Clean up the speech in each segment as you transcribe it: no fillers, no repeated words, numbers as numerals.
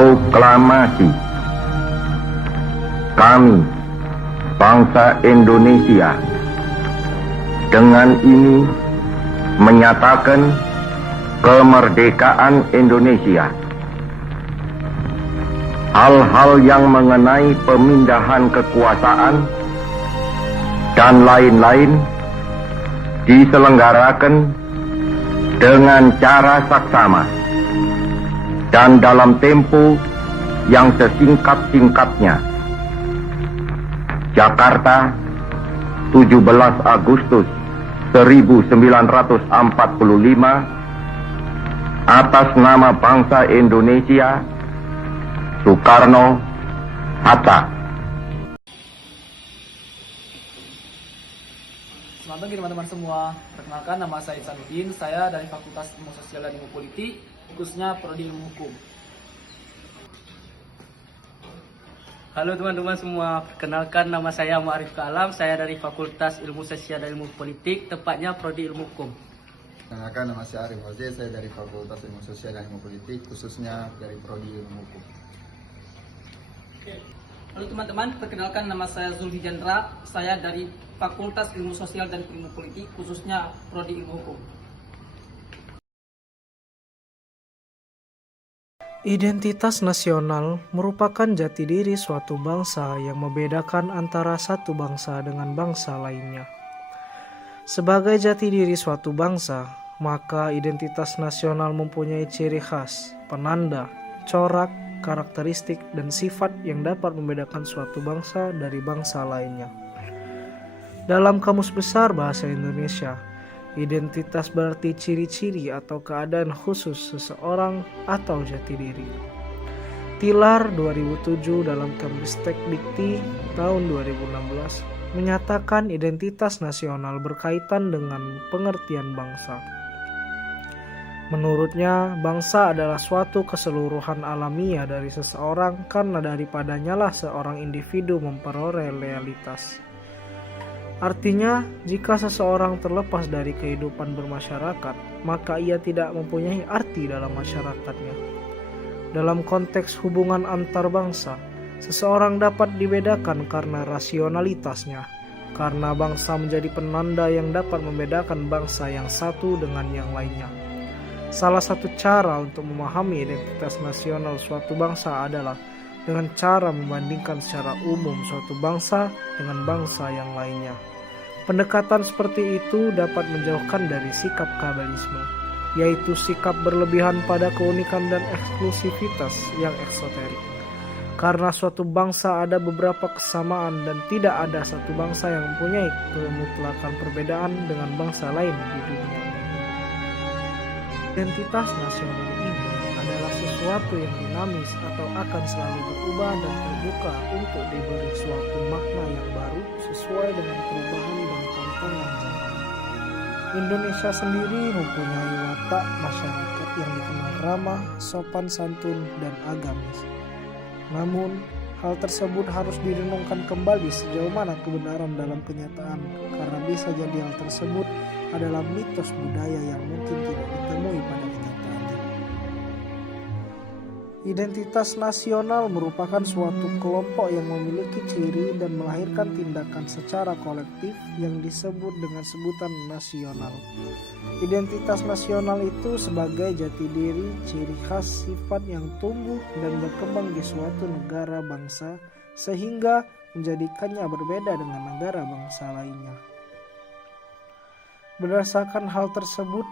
Proklamasi. Kami, bangsa Indonesia, dengan ini menyatakan kemerdekaan Indonesia. Hal-hal yang mengenai pemindahan kekuasaan dan lain-lain diselenggarakan dengan cara saksama dan dalam tempo yang sesingkat-singkatnya. Jakarta, 17 Agustus 1945, atas nama bangsa Indonesia, Soekarno Hatta. Selamat pagi teman-teman semua. Perkenalkan, nama saya Ihsanuddin. Saya dari Fakultas Ilmu Sosial dan Ilmu Politik, khususnya Prodi Ilmu Hukum. Halo teman-teman semua, perkenalkan nama saya Ma'arif Ka'alam, saya dari Fakultas Ilmu Sosial dan Ilmu Politik, tepatnya Prodi Ilmu Hukum. Perkenalkan, nama saya Arif Aziz, saya dari Fakultas Ilmu Sosial dan Ilmu Politik, khususnya dari Prodi Ilmu Hukum. Halo teman-teman, perkenalkan nama saya Zulfi Jandra, saya dari Fakultas Ilmu Sosial dan Ilmu Politik, khususnya Prodi Ilmu Hukum. Identitas nasional merupakan jati diri suatu bangsa yang membedakan antara satu bangsa dengan bangsa lainnya. Sebagai jati diri suatu bangsa, maka identitas nasional mempunyai ciri khas, penanda, corak, karakteristik, dan sifat yang dapat membedakan suatu bangsa dari bangsa lainnya. Dalam Kamus Besar Bahasa Indonesia, identitas berarti ciri-ciri atau keadaan khusus seseorang atau jati diri. Tilar 2007 dalam Kemristek Dikti tahun 2016 menyatakan identitas nasional berkaitan dengan pengertian bangsa. Menurutnya, bangsa adalah suatu keseluruhan alamiah dari seseorang karena daripadanya lah seorang individu memperoleh realitas. Artinya, jika seseorang terlepas dari kehidupan bermasyarakat, maka ia tidak mempunyai arti dalam masyarakatnya. Dalam konteks hubungan antar bangsa, seseorang dapat dibedakan karena rasionalitasnya, karena bangsa menjadi penanda yang dapat membedakan bangsa yang satu dengan yang lainnya. Salah satu cara untuk memahami identitas nasional suatu bangsa adalah dengan cara membandingkan secara umum suatu bangsa dengan bangsa yang lainnya. Pendekatan seperti itu dapat menjauhkan dari sikap kabalisme, yaitu sikap berlebihan pada keunikan dan eksklusivitas yang eksoterik. Karena suatu bangsa ada beberapa kesamaan dan tidak ada satu bangsa yang mempunyai kemutlakan perbedaan dengan bangsa lain di dunia. Identitas nasional ini adalah sesuatu yang dinamis atau akan selalu berubah dan terbuka untuk diberi suatu makna yang baru sesuai dengan perubahan dan tantangan zaman. Indonesia sendiri mempunyai watak masyarakat yang dikenal ramah, sopan santun, dan agamis. Namun, hal tersebut harus direnungkan kembali sejauh mana kebenaran dalam kenyataan, karena bisa jadi hal tersebut adalah mitos budaya yang mungkin tidak ditemui pada kenyataannya. Identitas nasional merupakan suatu kelompok yang memiliki ciri dan melahirkan tindakan secara kolektif yang disebut dengan sebutan nasional. Identitas nasional itu sebagai jati diri, ciri khas, sifat yang tumbuh dan berkembang di suatu negara bangsa sehingga menjadikannya berbeda dengan negara bangsa lainnya. Berdasarkan hal tersebut,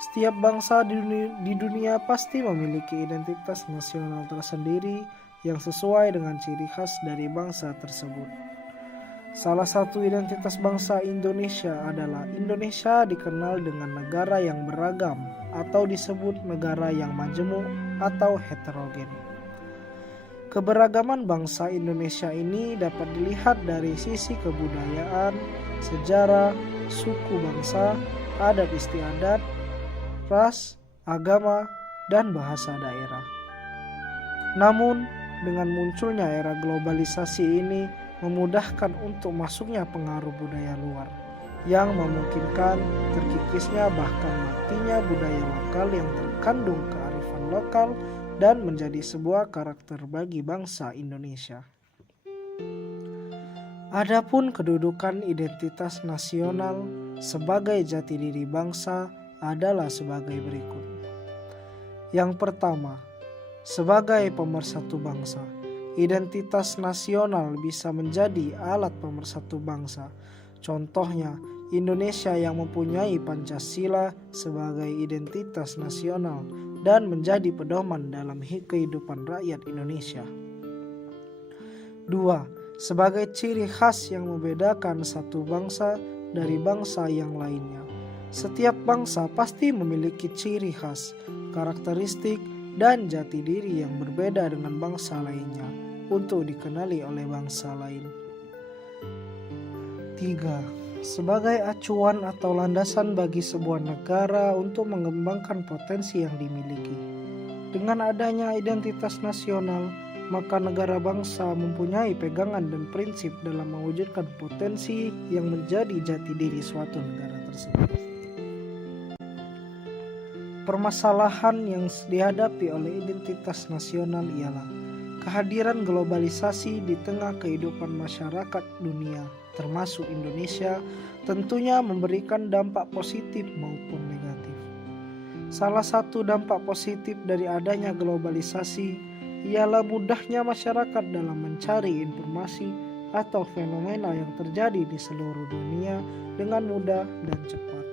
setiap bangsa di dunia pasti memiliki identitas nasional tersendiri yang sesuai dengan ciri khas dari bangsa tersebut. Salah satu identitas bangsa Indonesia adalah Indonesia dikenal dengan negara yang beragam atau disebut negara yang majemuk atau heterogen. Keberagaman bangsa Indonesia ini dapat dilihat dari sisi kebudayaan, sejarah, suku bangsa, adat istiadat, ras, agama, dan bahasa daerah. Namun, dengan munculnya era globalisasi ini memudahkan untuk masuknya pengaruh budaya luar yang memungkinkan terkikisnya bahkan matinya budaya lokal yang terkandung kearifan lokal dan menjadi sebuah karakter bagi bangsa Indonesia. Adapun kedudukan identitas nasional sebagai jati diri bangsa adalah sebagai berikut. Yang pertama, sebagai pemersatu bangsa, identitas nasional bisa menjadi alat pemersatu bangsa. Contohnya, Indonesia yang mempunyai Pancasila sebagai identitas nasional dan menjadi pedoman dalam kehidupan rakyat Indonesia. 2. Sebagai ciri khas yang membedakan satu bangsa dari bangsa yang lainnya. Setiap bangsa pasti memiliki ciri khas, karakteristik, dan jati diri yang berbeda dengan bangsa lainnya untuk dikenali oleh bangsa lain. 3. Sebagai acuan atau landasan bagi sebuah negara untuk mengembangkan potensi yang dimiliki. Dengan adanya identitas nasional, maka negara bangsa mempunyai pegangan dan prinsip dalam mewujudkan potensi yang menjadi jati diri suatu negara tersebut. Permasalahan yang dihadapi oleh identitas nasional ialah kehadiran globalisasi di tengah kehidupan masyarakat dunia, termasuk Indonesia, tentunya memberikan dampak positif maupun negatif. Salah satu dampak positif dari adanya globalisasi ialah mudahnya masyarakat dalam mencari informasi atau fenomena yang terjadi di seluruh dunia dengan mudah dan cepat.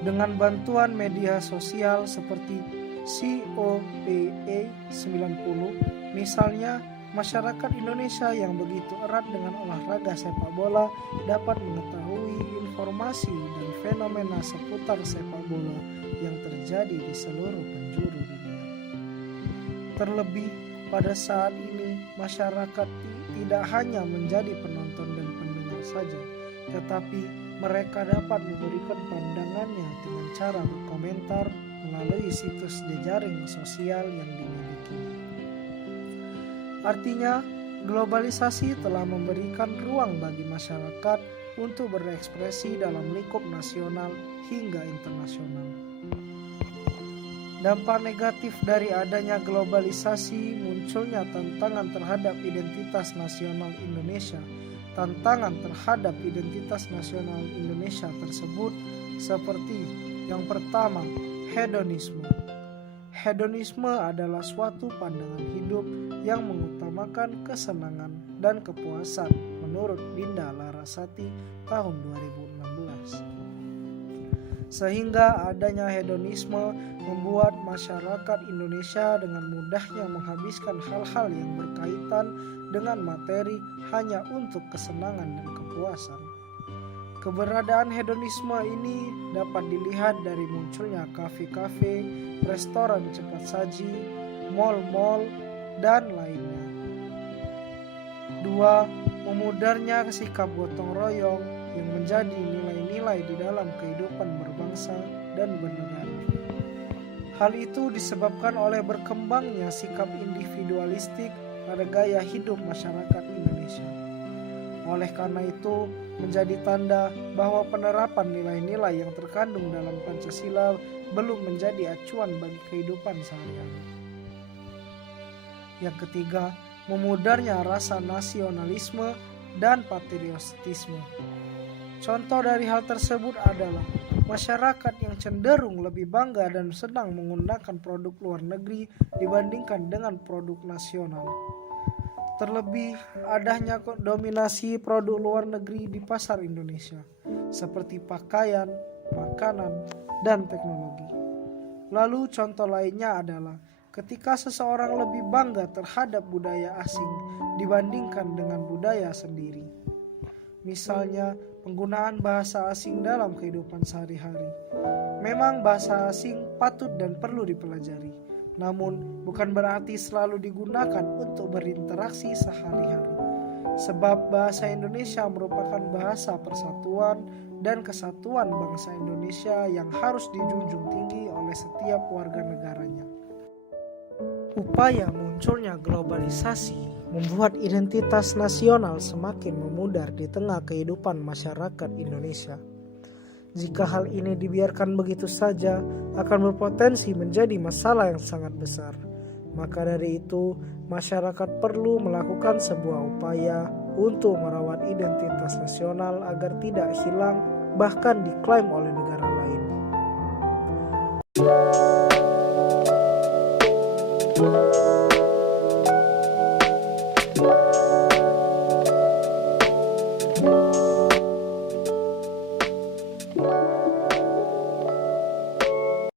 Dengan bantuan media sosial seperti COPE 90, misalnya, masyarakat Indonesia yang begitu erat dengan olahraga sepak bola dapat mengetahui informasi dan fenomena seputar sepak bola yang terjadi di seluruh penjuru dunia. Terlebih, pada saat ini masyarakat tidak hanya menjadi penonton dan pendengar saja, tetapi mereka dapat memberikan pandangannya dengan cara berkomentar melalui situs jejaring sosial yang dimiliki. Artinya, globalisasi telah memberikan ruang bagi masyarakat untuk berekspresi dalam lingkup nasional hingga internasional. Dampak negatif dari adanya globalisasi munculnya tantangan terhadap identitas nasional Indonesia. Tantangan terhadap identitas nasional Indonesia tersebut seperti yang pertama, hedonisme. Hedonisme adalah suatu pandangan hidup yang mengutamakan kesenangan dan kepuasan menurut Dinda Larasati tahun 2016. Sehingga adanya hedonisme membuat masyarakat Indonesia dengan mudahnya menghabiskan hal-hal yang berkaitan dengan materi hanya untuk kesenangan dan kepuasan. Keberadaan hedonisme ini dapat dilihat dari munculnya kafe-kafe, restoran cepat saji, mal-mal, dan lainnya. 2. Memudarnya sikap gotong royong yang menjadi nilai-nilai di dalam kehidupan berbangsa dan bernegara. Hal itu disebabkan oleh berkembangnya sikap individualistik pada gaya hidup masyarakat Indonesia. Oleh karena itu, menjadi tanda bahwa penerapan nilai-nilai yang terkandung dalam Pancasila belum menjadi acuan bagi kehidupan sehari-hari. Yang ketiga, memudarnya rasa nasionalisme dan patriotisme. Contoh dari hal tersebut adalah masyarakat yang cenderung lebih bangga dan senang menggunakan produk luar negeri dibandingkan dengan produk nasional. Terlebih, adanya dominasi produk luar negeri di pasar Indonesia, seperti pakaian, makanan, dan teknologi. Lalu contoh lainnya adalah ketika seseorang lebih bangga terhadap budaya asing dibandingkan dengan budaya sendiri. Misalnya, penggunaan bahasa asing dalam kehidupan sehari-hari. Memang bahasa asing patut dan perlu dipelajari, namun bukan berarti selalu digunakan untuk berinteraksi sehari-hari. Sebab bahasa Indonesia merupakan bahasa persatuan dan kesatuan bangsa Indonesia yang harus dijunjung tinggi oleh setiap warga negaranya. Upaya munculnya globalisasi membuat identitas nasional semakin memudar di tengah kehidupan masyarakat Indonesia. Jika hal ini dibiarkan begitu saja, akan berpotensi menjadi masalah yang sangat besar. Maka dari itu, masyarakat perlu melakukan sebuah upaya untuk merawat identitas nasional agar tidak hilang, bahkan diklaim oleh negara lain.